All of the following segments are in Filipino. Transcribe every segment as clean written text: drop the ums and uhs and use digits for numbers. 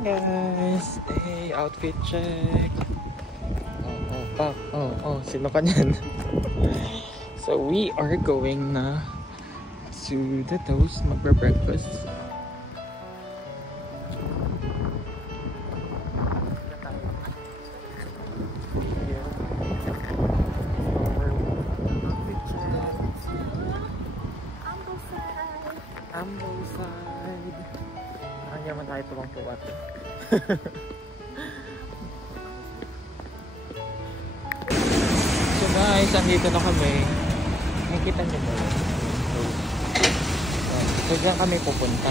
Guys, hey, outfit check. Sino ka niyan? So we are going na to the Toast magbe-breakfast. Ambleside. Parang yaman tayo tuwang-tuwat. So guys, andito na kami. Nakikita niyo ba? So dyan kami pupunta.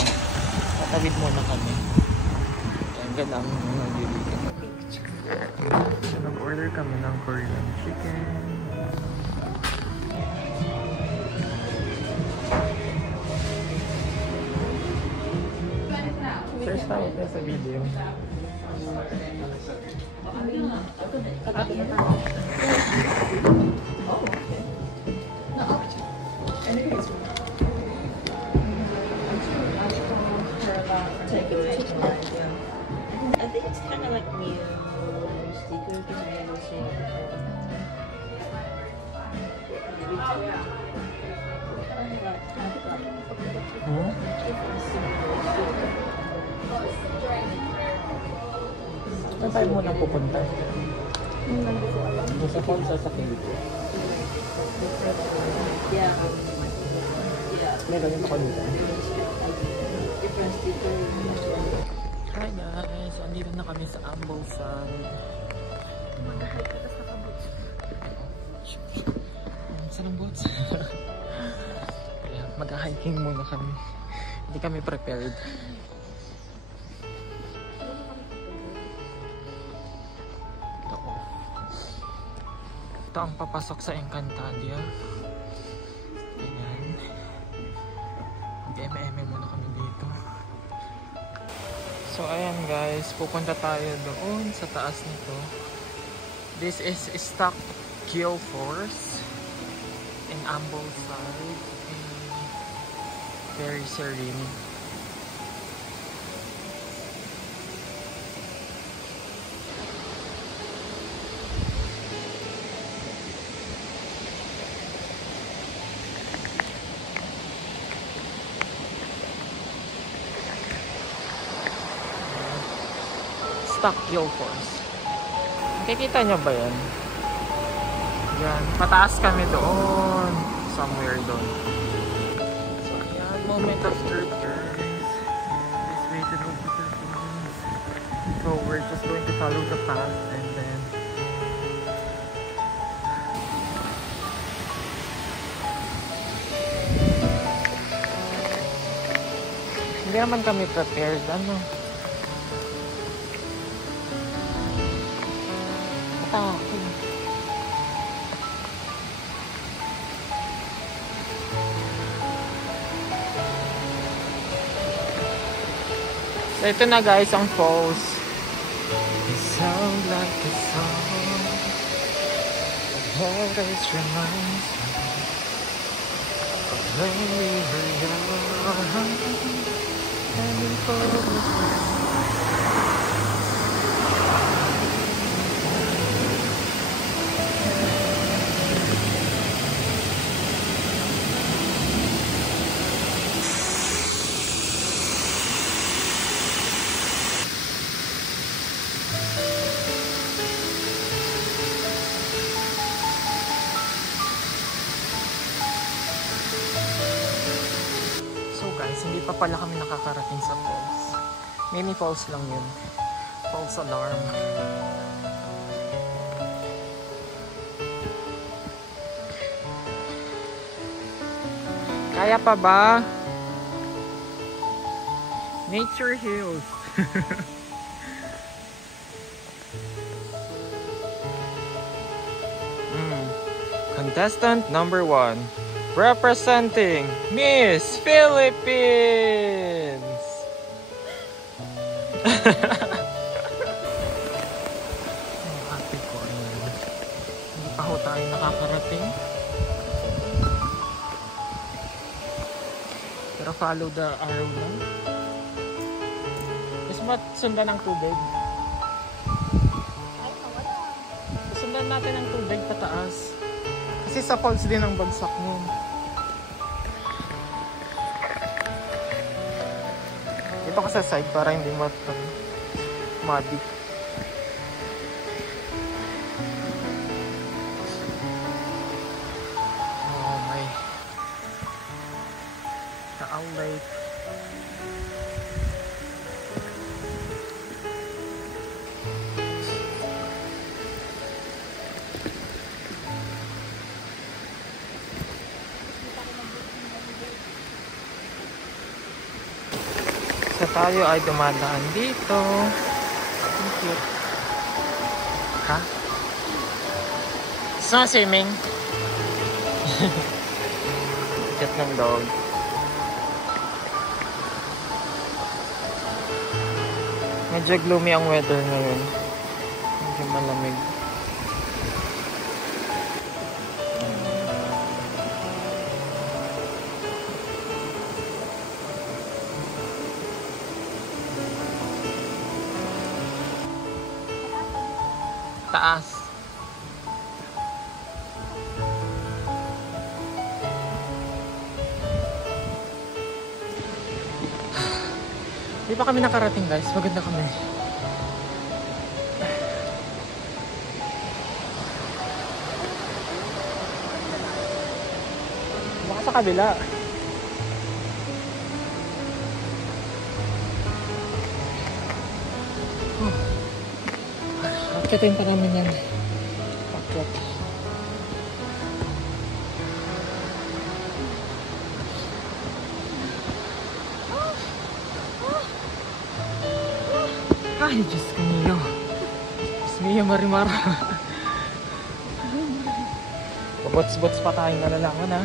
Tatawid muna kami. Ayan, ganang nandito. So nag-order kami ng Korean chicken. Search tayo sa video. I think it's kind of like meal sticker because I never seen it before. Saan tayo muna pupunta? Sa phone sa sakit. Yeah. Meron yung ako dito. Different sticker. Hi guys! Andito na kami sa Ambleside. Saan ang boats? Mag-hiking muna kami. Hindi kami prepared. Ito ang papasok sa Encantadia. Ayan. Mag-eme-eme muna kami dito. So ayan guys, pupunta tayo doon sa taas nito. This is Stock Guildfors in Ambleside. Very serene. Stock Guildfors. Nakikita nyo ba yan? Yan. Pataas kami doon. Somewhere doon. So, ayan. Moment of truth, guys. This way to go to the Philippines. So, we're just going to follow the path and then hindi naman kami prepared. Ano? So ito na guys ang falls. It sounds like a song that always reminds me of when we were young and we both were friends. Hindi pa pala kami nakakarating sa falls. Mini falls lang yun. False alarm. Kaya pa ba? Nature Hills. Contestant number 1. Representing Miss Philippines! Ang ate ko ay hindi pa ho tayo nakakarating. Pero follow the arrow lang. Mas sundan ng tubig? Ay, wala. Sundan natin ang tubig pataas. Kasi sa falls din ang bagsak nun. Dito ka sa side para hindi muddy. Oh my. Taal Lake. So tayo ay dumadaan dito. Ang cute. Ha? Gusto mo swimming? Cute ng dog. Medyo gloomy ang weather ngayon. Medyo malamig. Taas. Di pa kami nakarating guys. Maganda kami. Baka sa kabila. Akyatin pa namin yan. Akyat. Ay, Diyos ko niyo. Diyos niyo, Marimar. Pabots-bots pa tayong nalalaman ha.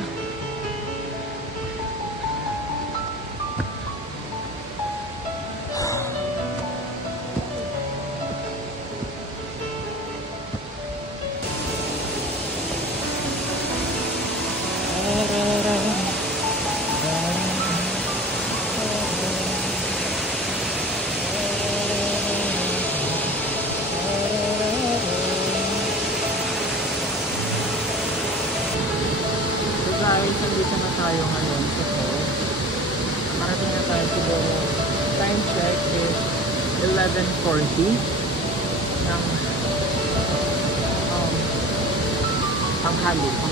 Guys, nandito na tayo ngayon sa falls. Nakarating na tayo siguro. Time check is 11:40 ng panghali na.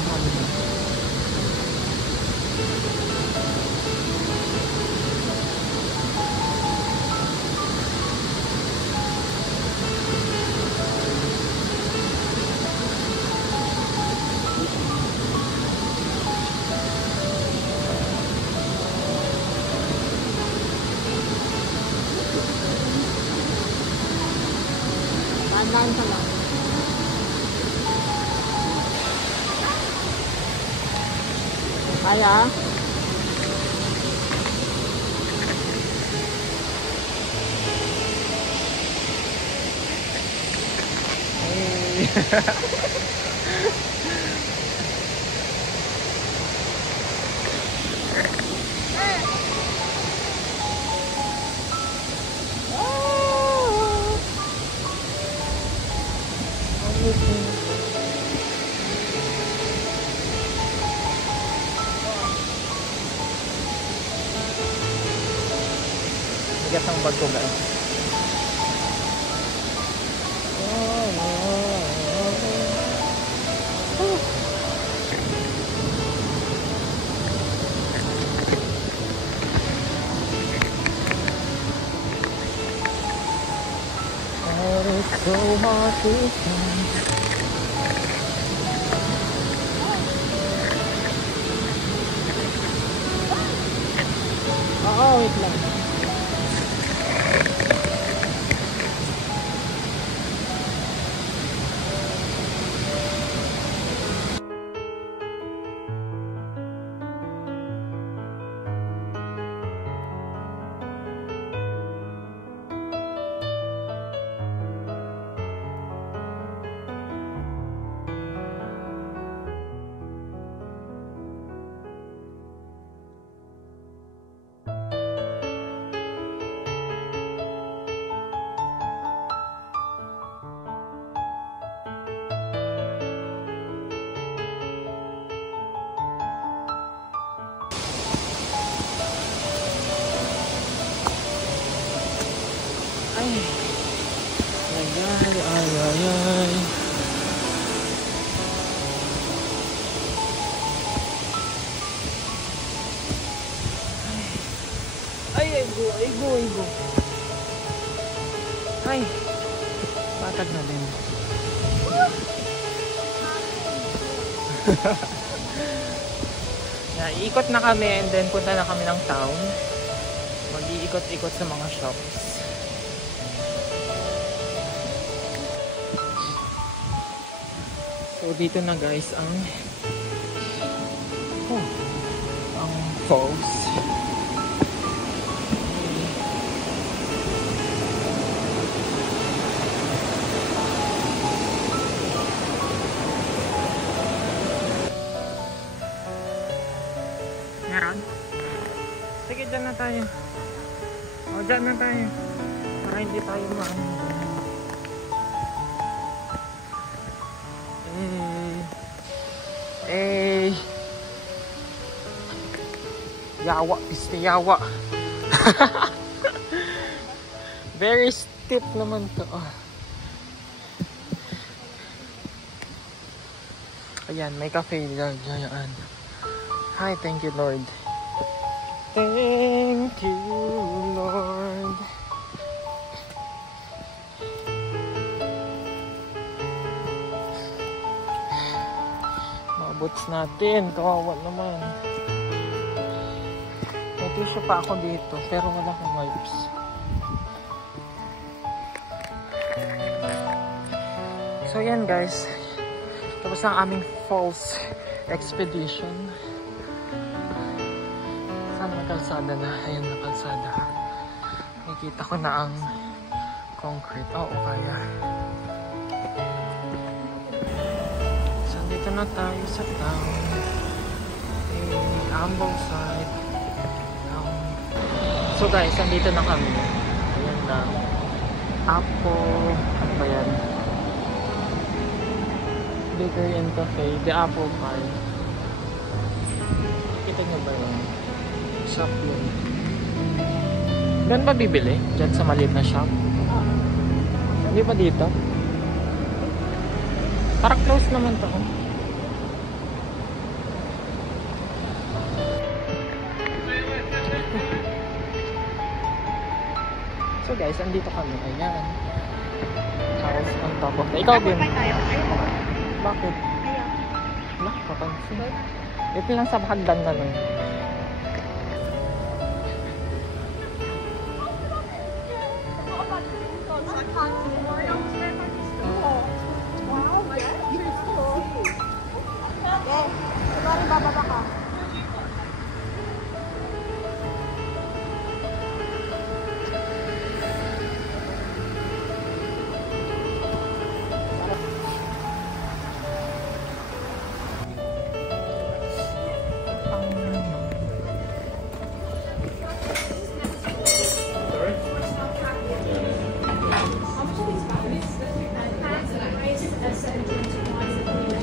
Tandaan ka lang. Kaya? Bigat ang bag ko guys. It's so hard to find. Oo, wait lang. Igo. Ay, patag na din. Iikot na kami and then punta na kami ng town. Mag-iikot-ikot sa mga shops. So dito na guys ang falls. Meron? Sige, dyan na tayo. O, dyan na tayo. Para hindi tayo maano. Yawa, piste yawa. Very steep naman to. Ayan, may cafe dyan. Hi, thank you Lord. Thank you Lord. Mga boots natin, kawawa naman. May tissue pa ako dito, pero wala akong wipes. So yan guys, tapos ang aming falls expedition. Saan na kalsada na? Ayan na kalsada. Nakikita ko na ang concrete. Oo, kaya. So dito na tayo sa town. Ambleside. So guys, andito na kami. Ayan na. Apple. Ano ba yan? Bakery and Cafe. The Apple Pie. Kita nyo ba yun? Shop yun. Doon ba bibili? Diyan sa maliit na shop? Hindi ba dito? Parang close naman to. So guys, andito kami. Ayan. House on top of the... Ikaw din. Bakit? Wala, kapansin. Ito lang sa hagdan na nun. Bababa ka.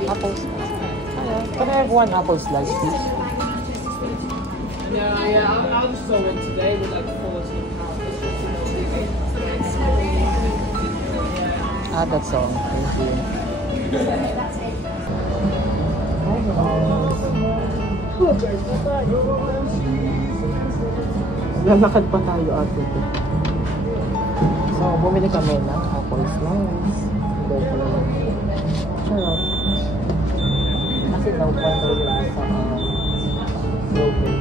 Apples. Can I have one apple slice, please? Yeah, I'll just throw one today with like 14 pounds. Ah, that's all. Thank you. Lalakad pa tayo ate. So, bumili kami ng apple slice. Charot. Kasi daw pa daw yun sa broken.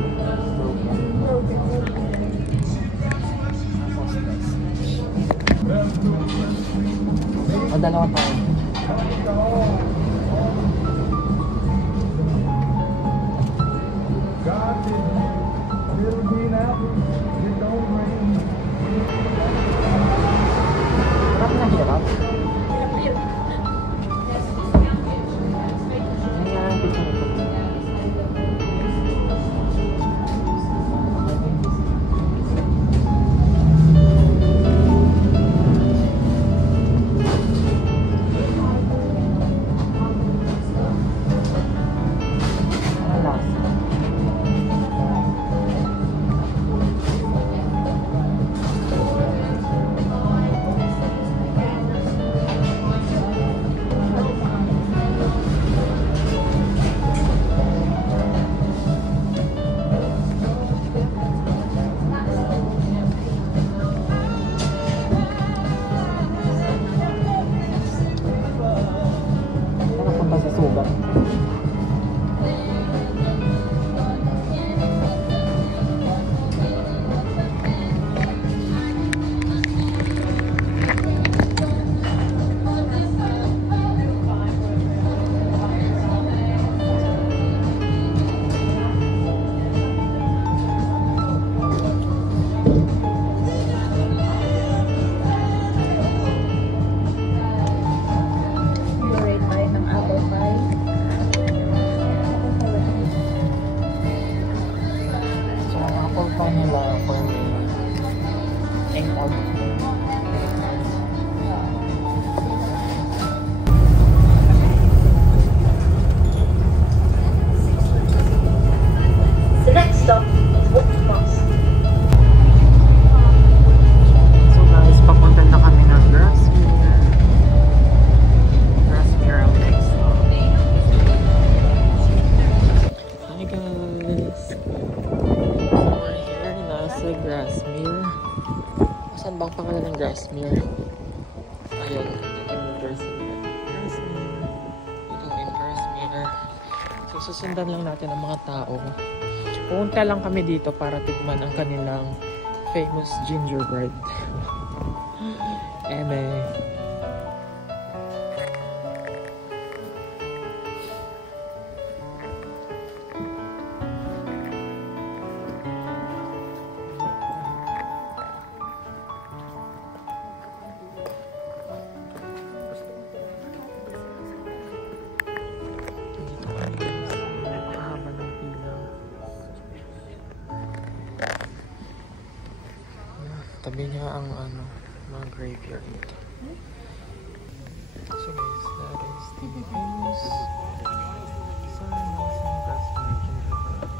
O, dalawa tayo. Hirap na hirap. susundan lang natin ang mga tao. Pumunta lang kami dito para tikman ang kanilang famous gingerbread. Tabi niya ang mga graveyard. So guys, that is the famous San Nelson Grassmere gingerbread.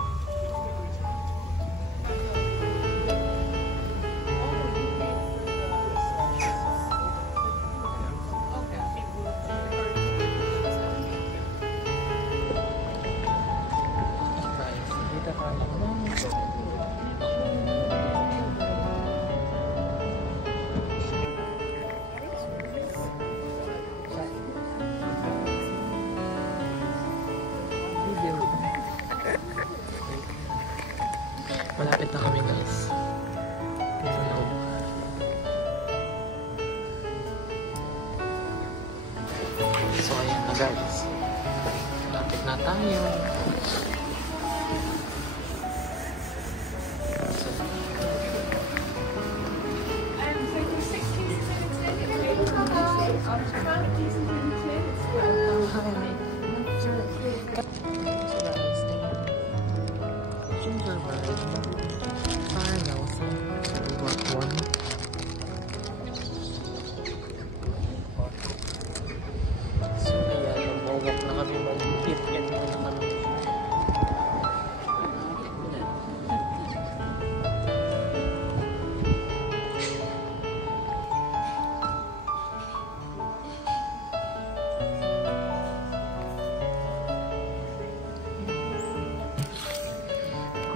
Guys, dito tayo malapit na kami guys. Dito na. So ayan na guys. Malapit na tayo.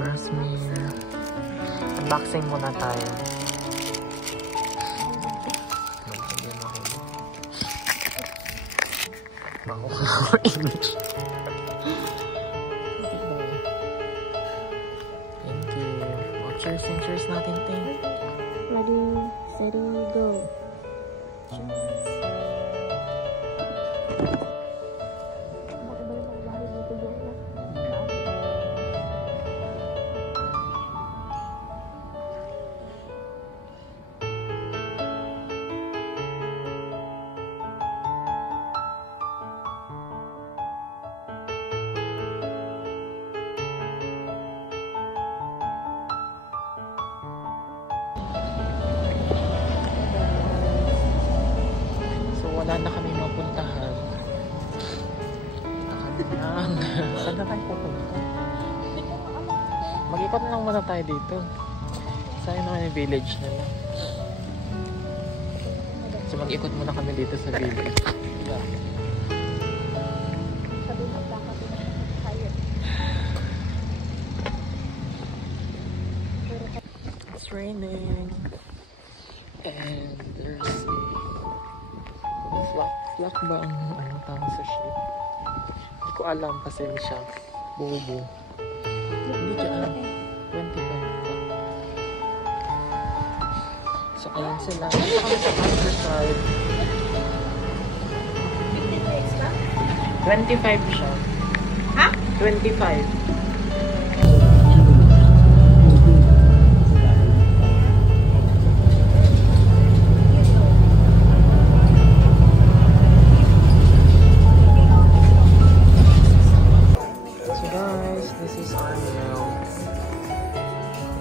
Grassmere. Unboxing muna tayo. Magpagyan ako. Bako ko English. Thank you. Oh, cheers and cheers natin, Ting. Ready, steady, go. Wala na kami mapuntahan. Saan na tayo pupunta? Mag-ikot lang muna tayo dito. Saan naman yung village nila? So mag-ikot muna kami dito sa village. It's raining. And there's Slack ba ang tawag sa ship? Hindi ko alam, pasensya. Bobo. Hindi dyan. 25 pa. So, ayan sila. Ito kami sa other side. 25 siya. Ha? 25.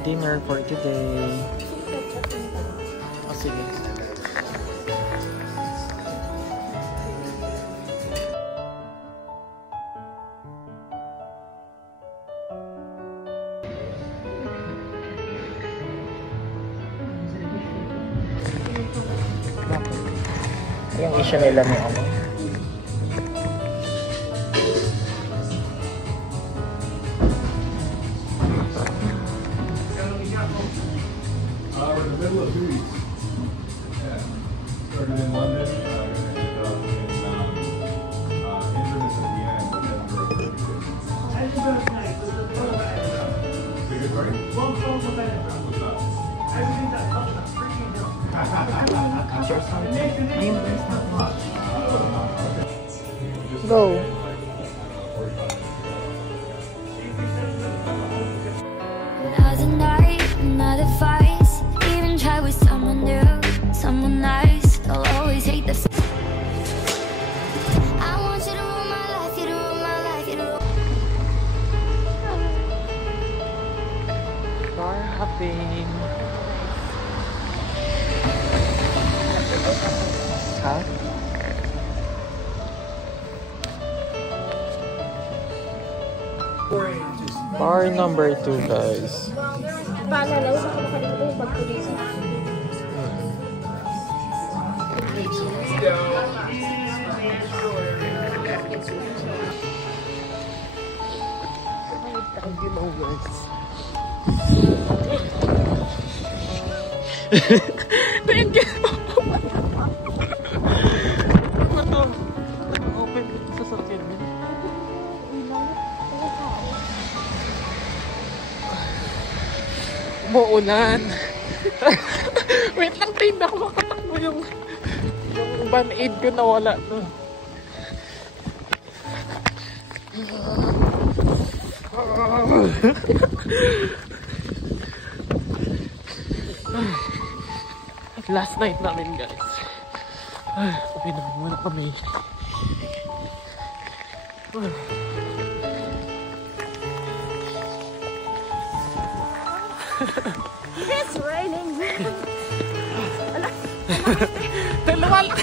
Dinner for today. Oh, sige. Yung issue nila ni Oma. We're in the middle of Greece. Yeah. Started in London, ended up in Inverness at the end, but Edinburgh. Go. Another night, another fight. Even try with someone new, someone nice. They'll always hate the. I want you to rule my life, you to rule my life, you to rule. Car hopping. Ha? Bar number 2, guys. Paalala, sa makalimutan yung pagpulis. Thank you, guys. Thank you. Ano to? Open sa sasakyan mo. Umuulan. Wait lang, tayo na ako makatakbo yung band-aid ko nawala to. Last night namin, guys. Uwi naman muna kami. It's raining. Dalawa lang.